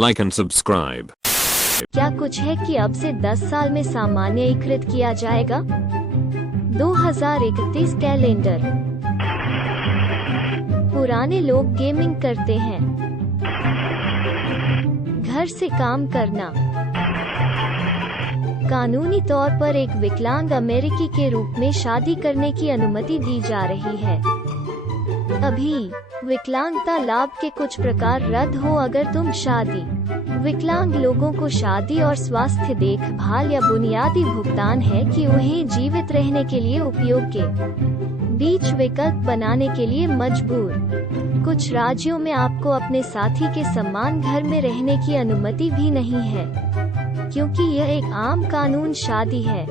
like and subscribe. क्या कुछ है कि अब से 10 साल में सामान्यीकृत किया जाएगा? 2031 कैलेंडर। पुराने लोग गेमिंग करते हैं। घर से काम करना। कानूनी तौर पर एक विकलांग अमेरिकी के रूप में शादी करने की अनुमति दी जा रही है। अभी विकलांगता लाभ के कुछ प्रकार रद्द हो अगर तुम शादी। विकलांग लोगों को शादी और स्वास्थ्य देखभाल या बुनियादी भुगतान है कि उन्हें जीवित रहने के लिए उपयोग के बीच विकल्प बनाने के लिए मजबूर। कुछ राज्यों में आपको अपने साथी के समान घर में रहने की अनुमति भी नहीं है, क्योंकि यह एक आम कानून शादी है।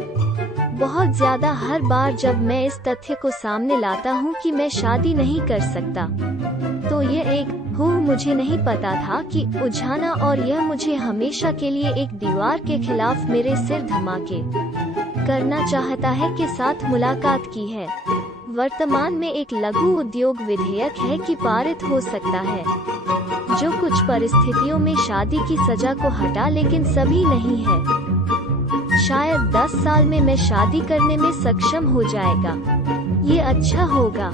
बहुत ज्यादा हर बार जब मैं इस तथ्य को सामने लाता हूँ कि मैं शादी नहीं कर सकता, तो यह एक मुझे नहीं पता था कि उलझाना, और यह मुझे हमेशा के लिए एक दीवार के खिलाफ मेरे सिर धमाके करना चाहता है के साथ मुलाकात की है। वर्तमान में एक लघु उद्योग विधेयक है कि पारित हो सकता है, जो कुछ परिस्थितियों में शादी की सजा को हटा, लेकिन सभी नहीं है। शायद 10 साल में मैं शादी करने में सक्षम हो जाएगा। ये अच्छा होगा।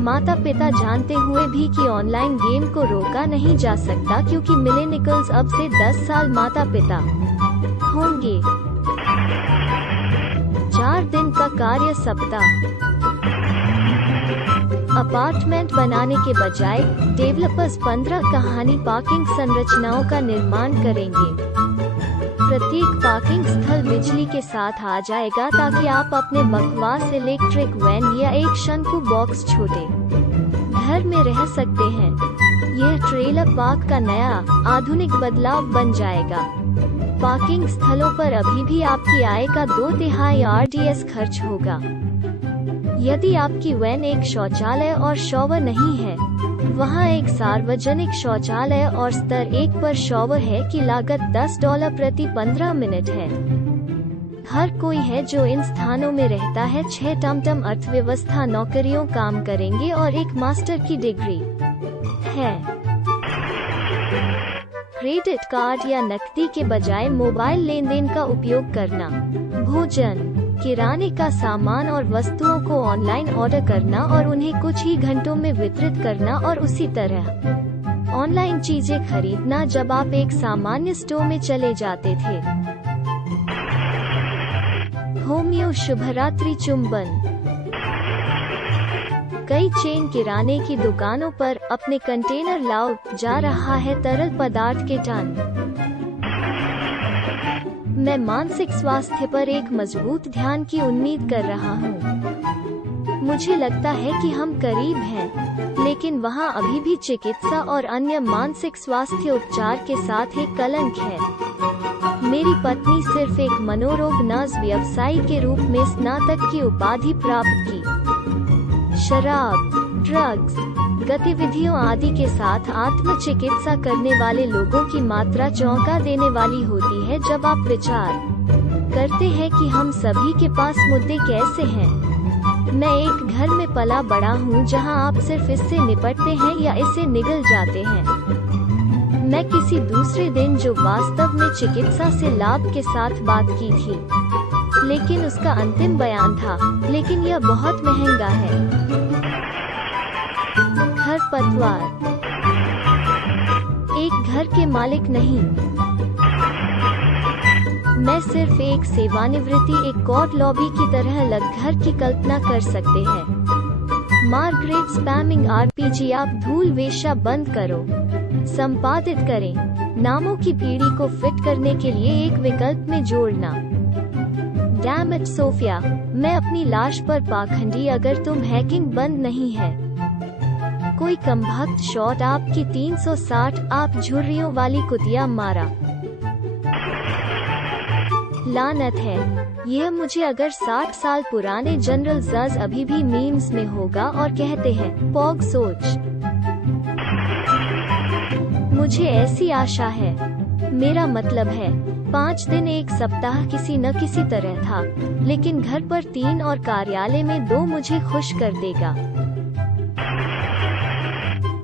माता पिता जानते हुए भी कि ऑनलाइन गेम को रोका नहीं जा सकता, क्योंकि मिलेनियल्स अब से 10 साल माता पिता होंगे। 4 दिन का कार्य सप्ताह। अपार्टमेंट बनाने के बजाय डेवलपर्स 15 कहानी पार्किंग संरचनाओं का निर्माण करेंगे। प्रत्येक पार्किंग स्थल बिजली के साथ आ जाएगा, ताकि आप अपने बकवास इलेक्ट्रिक वैन या एक शंकु बॉक्स छोटे घर में रह सकते हैं। यह ट्रेलर पार्क का नया आधुनिक बदलाव बन जाएगा। पार्किंग स्थलों पर अभी भी आपकी आय का 2/3 RDS खर्च होगा। यदि आपकी वैन एक शौचालय और शॉवर नहीं है, वहाँ एक सार्वजनिक शौचालय और स्तर 1 पर शॉवर है की लागत $10 प्रति 15 मिनट है। हर कोई है जो इन स्थानों में रहता है। 6 टमटम अर्थव्यवस्था नौकरियों काम करेंगे और एक मास्टर की डिग्री है। क्रेडिट कार्ड या नकदी के बजाय मोबाइल लेनदेन का उपयोग करना। भोजन, किराने का सामान और वस्तुओं को ऑनलाइन ऑर्डर करना और उन्हें कुछ ही घंटों में वितरित करना, और उसी तरह ऑनलाइन चीजें खरीदना जब आप एक सामान्य स्टोर में चले जाते थे। होमियो शुभरात्रि चुंबन। कई चेन किराने की दुकानों पर अपने कंटेनर लाओ जा रहा है तरल पदार्थ के टन। मैं मानसिक स्वास्थ्य पर एक मजबूत ध्यान की उम्मीद कर रहा हूँ। मुझे लगता है कि हम करीब हैं, लेकिन वहाँ अभी भी चिकित्सा और अन्य मानसिक स्वास्थ्य उपचार के साथ एक कलंक है। मेरी पत्नी सिर्फ एक मनोरोग नर्स व्यवसायी के रूप में स्नातक की उपाधि प्राप्त की। शराब, ड्रग्स, गतिविधियों आदि के साथ आत्मचिकित्सा करने वाले लोगों की मात्रा चौंका देने वाली होती है जब आप विचार करते हैं कि हम सभी के पास मुद्दे कैसे हैं। मैं एक घर में पला बड़ा हूँ जहाँ आप सिर्फ इससे निपटते हैं या इससे निगल जाते हैं। मैं किसी दूसरे दिन जो वास्तव में चिकित्सा से लाभ के साथ बात की थी, लेकिन उसका अंतिम बयान था, लेकिन यह बहुत महंगा है। खरपतवार। एक घर के मालिक नहीं, मैं सिर्फ एक सेवानिवृत्ति एक कोर्ट लॉबी की तरह घर की कल्पना कर सकते हैं। Margaret spamming RPG। आप धूल वेश्या बंद करो। संपादित करें। नामों की पीढ़ी को फिट करने के लिए एक विकल्प में जोड़ना। डैम इट सोफिया, मैं अपनी लाश पर पाखंडी अगर तुम हैकिंग बंद नहीं है। कोई कमबख्त शॉट आपकी 360 आप झुर्रियों वाली कुतिया मारा। लानत है। यह मुझे अगर 60 साल पुराने जनरल जज अभी भी मीम्स में होगा और कहते हैं पॉग सोच। मुझे ऐसी आशा है। मेरा मतलब है 5 दिन एक सप्ताह किसी न किसी तरह था, लेकिन घर पर 3 और कार्यालय में 2 मुझे खुश कर देगा।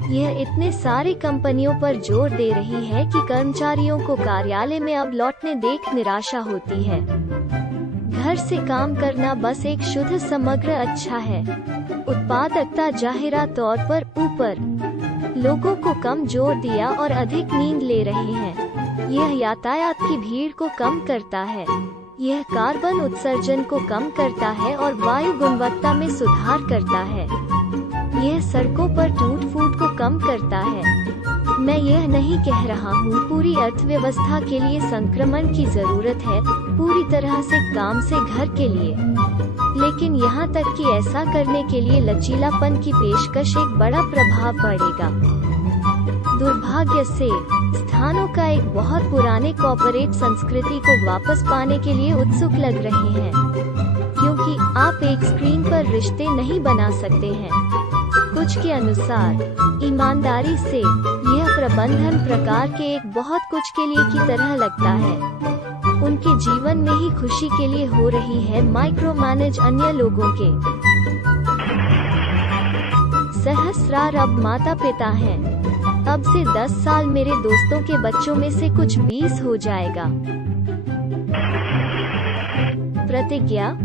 यह इतने सारे कंपनियों पर जोर दे रही है कि कर्मचारियों को कार्यालय में अब लौटने देख निराशा होती है। घर से काम करना बस एक शुद्ध समग्र अच्छा है। उत्पादकता जाहिरा तौर पर ऊपर लोगों को कम जोर दिया और अधिक नींद ले रहे हैं। यह यातायात की भीड़ को कम करता है। यह कार्बन उत्सर्जन को कम करता है और वायु गुणवत्ता में सुधार करता है। यह सड़कों पर टूट फूट को कम करता है। मैं यह नहीं कह रहा हूँ पूरी अर्थव्यवस्था के लिए संक्रमण की जरूरत है, पूरी तरह से काम से घर के लिए, लेकिन यहाँ तक कि ऐसा करने के लिए लचीलापन की पेशकश एक बड़ा प्रभाव पड़ेगा। दुर्भाग्य से स्थानों का एक बहुत पुराने कॉर्पोरेट संस्कृति को वापस पाने के लिए उत्सुक लग रहे हैं, क्योंकि आप एक स्क्रीन पर रिश्ते नहीं बना सकते हैं। कुछ के अनुसार ईमानदारी से यह प्रबंधन प्रकार के एक बहुत कुछ के लिए की तरह लगता है। उनके जीवन में ही खुशी के लिए हो रही है माइक्रो मैनेज अन्य लोगों के। सहस्रार अब माता पिता हैं। अब से 10 साल मेरे दोस्तों के बच्चों में से कुछ 20 हो जाएगा। प्रतिज्ञा।